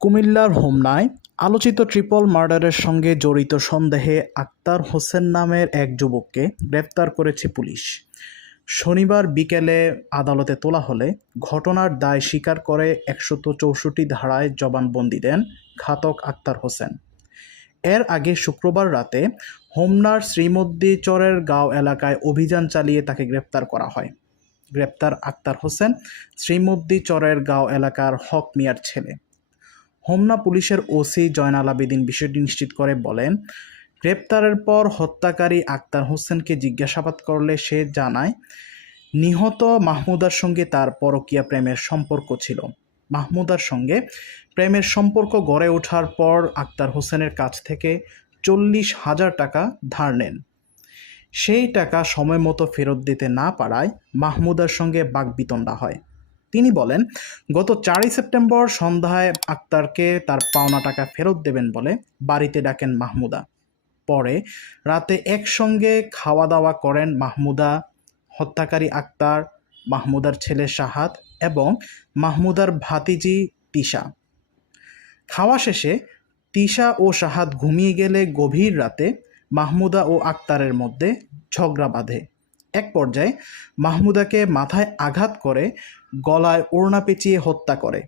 কুমিল্লার হোমনায় আলোচিত ট্রিপল মার্ডারের সঙ্গে জড়িত সন্দেহে আক্তার হোসেন নামের এক যুবককে গ্রেপ্তার করেছে পুলিশ। শনিবার বিকেলে আদালতে তোলা হলে ঘটনার দায় স্বীকার করে একশত চৌষট্টি ধারায় জবানবন্দি দেন ঘাতক আক্তার হোসেন। এর আগে শুক্রবার রাতে হোমনার শ্রীমদ্দি চরের গাঁও এলাকায় অভিযান চালিয়ে তাকে গ্রেপ্তার করা হয়। গ্রেপ্তার আক্তার হোসেন শ্রীমদ্দি চরের গাঁও এলাকার হক মিয়ার ছেলে। হোমনা পুলিশের ওসি জয়নাল আবেদিন বিষয়টি নিশ্চিত করে বলেন, গ্রেপ্তারের পর হত্যাকারী আক্তার হোসেনকে জিজ্ঞাসাবাদ করলে সে জানায়, নিহত মাহমুদার সঙ্গে তার পরকীয়া প্রেমের সম্পর্ক ছিল। মাহমুদার সঙ্গে প্রেমের সম্পর্ক গড়ে ওঠার পর আক্তার হোসেনের কাছ থেকে চল্লিশ হাজার টাকা ধার নেন। সেই টাকা সময় মতো ফেরত দিতে না পারায় মাহমুদার সঙ্গে বাগবিতণ্ডা হয়। তিনি বলেন, গত চারই সেপ্টেম্বর সন্ধ্যায় আক্তারকে তার পাওনা টাকা ফেরত দেবেন বলে বাড়িতে ডাকেন মাহমুদা। পরে রাতে একসঙ্গে খাওয়া দাওয়া করেন মাহমুদা, হত্যাকারী আক্তার, মাহমুদার ছেলে শাহাদ এবং মাহমুদার ভাতিজি তিশা। খাওয়া শেষে তিশা ও শাহাদ ঘুমিয়ে গেলে গভীর রাতে মাহমুদা ও আক্তারের মধ্যে ঝগড়া বাঁধে। এক পর্যায়ে মাহমুদাকে মাথায় আঘাত করে গলায় ওড়না পেঁচিয়ে হত্যা করে।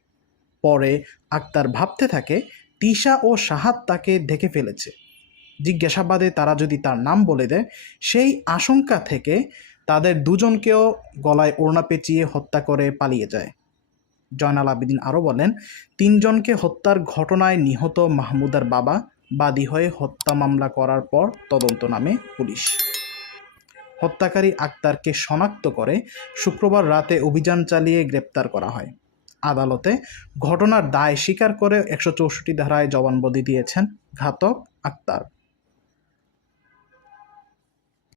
পরে আক্তার ভাবতে থাকে, তিশা ও শাহাদ তাকে দেখে ফেলেছে। জিজ্ঞাসাবাদে তারা যদি তার নাম বলে দেয়, সেই আশঙ্কা থেকে তাদের দুজনকেও গলায় ওড়না পেঁচিয়ে হত্যা করে পালিয়ে যায়। জয়নাল আবেদিন আরও বলেন, তিনজনকে হত্যার ঘটনায় নিহত মাহমুদার বাবা বাদী হয়ে হত্যা মামলা করার পর তদন্ত নামে পুলিশ। হত্যাকারী আক্তারকে শনাক্ত করে শুক্রবার রাতে অভিযান চালিয়ে গ্রেপ্তার করা হয়। আদালতে ঘটনার দায় স্বীকার করে একশো চৌষট্টি ধারায় জবানবন্দি দিয়েছেন ঘাতক আক্তার।